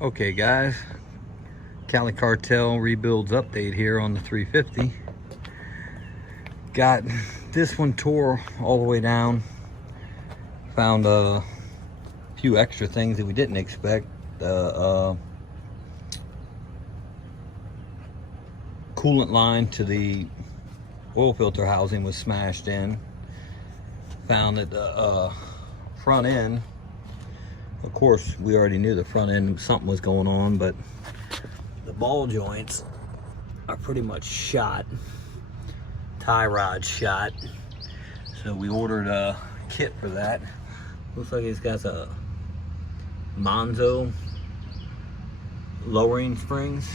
Okay guys, Cali Cartel rebuilds update here on the 350. Got this one tore all the way down. Found a few extra things that we didn't expect. The coolant line to the oil filter housing was smashed in. Found that the front end, of course we already knew the front end something was going on, but the ball joints are pretty much shot, tie rod shot. So we ordered a kit for that. Looks like it's got a Monzo lowering springs.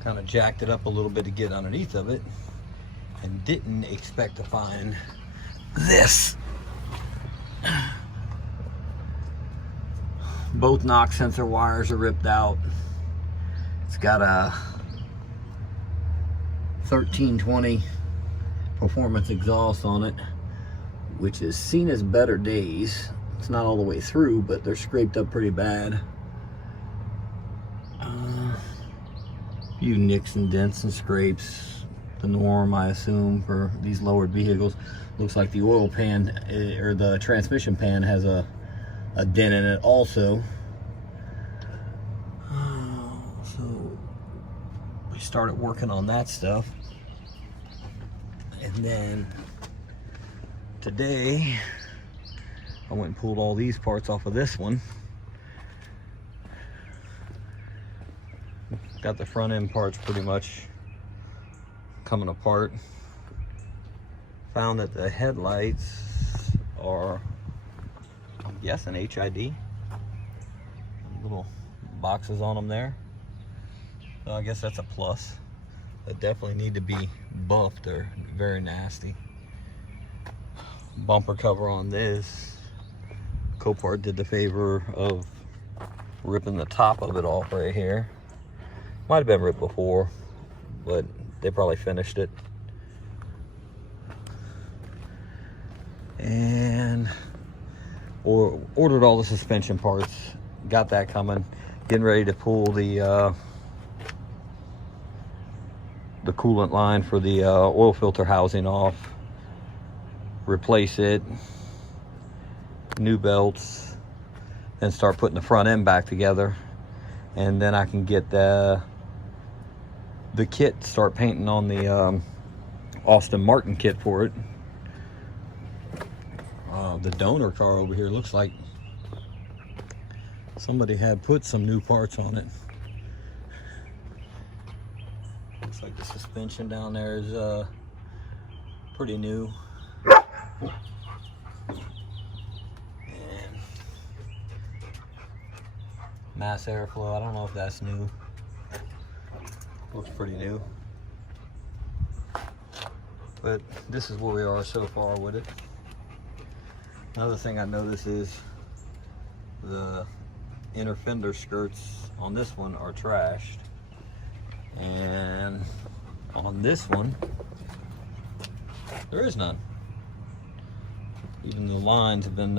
Kind of jacked it up a little bit to get underneath of it, and didn't expect to find this. Both knock sensor wires are ripped out. It's got a 1320 performance exhaust on it, which is seen as better days. It's not all the way through, but they're scraped up pretty bad. Few nicks and dents and scrapes, the norm I assume for these lowered vehicles. Looks like the oil pan or the transmission pan has a dent in it also. So we started working on that stuff, and then today I went and pulled all these parts off of this one. Got the front end parts pretty much coming apart. Found that the headlights are, I'm guessing, HID. Little boxes on them there. So I guess that's a plus. They definitely need to be buffed. They're very nasty. Bumper cover on this. Copart did the favor of ripping the top of it off right here. Might have been ripped before, but they probably finished it. And ordered all the suspension parts. Got that coming. Getting ready to pull the coolant line for the oil filter housing off. Replace it. New belts. And start putting the front end back together. And then I can get the kit, start painting on the Aston Martin kit for it. The donor car over here looks like somebody had put some new parts on it. Looks like the suspension down there is pretty new. And mass airflow, I don't know if that's new. Looks pretty new. But this is where we are so far with it. Another thing I noticed is the inner fender skirts on this one are trashed. And on this one, there is none. Even the lines have been,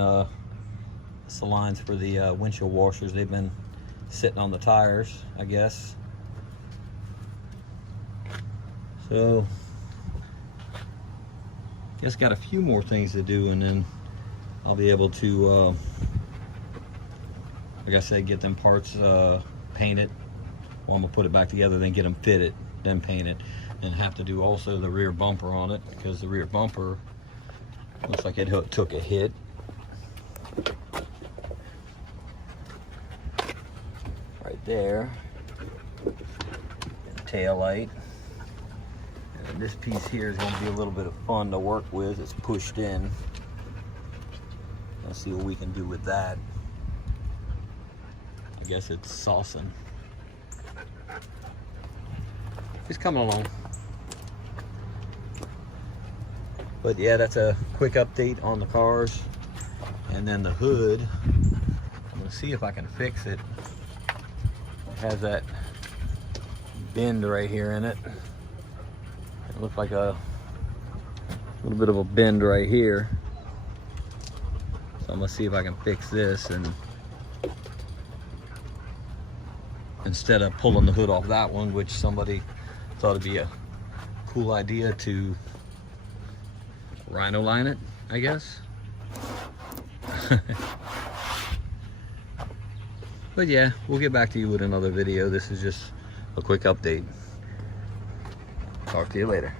it's the lines for the windshield washers, they've been sitting on the tires, I guess. So, just got a few more things to do, and then I'll be able to, like I said, get them parts painted. Well, I'm gonna put it back together, then get them fitted, then paint it, and have to do also the rear bumper on it, because the rear bumper looks like it took a hit. Right there. And tail light. And this piece here is going to be a little bit of fun to work with. It's pushed in. Let's see what we can do with that. I guess it's saucing. It's coming along. But yeah, that's a quick update on the cars. And then the hood, I'm going to see if I can fix it. It has that bend right here in it. It looks like a A little bit of a bend right here. So I'm gonna see if I can fix this, and instead of pulling the hood off that one, which somebody thought it'd be a cool idea to rhino line it, I guess. But yeah, we'll get back to you with another video. This is just a quick update. Talk to you later.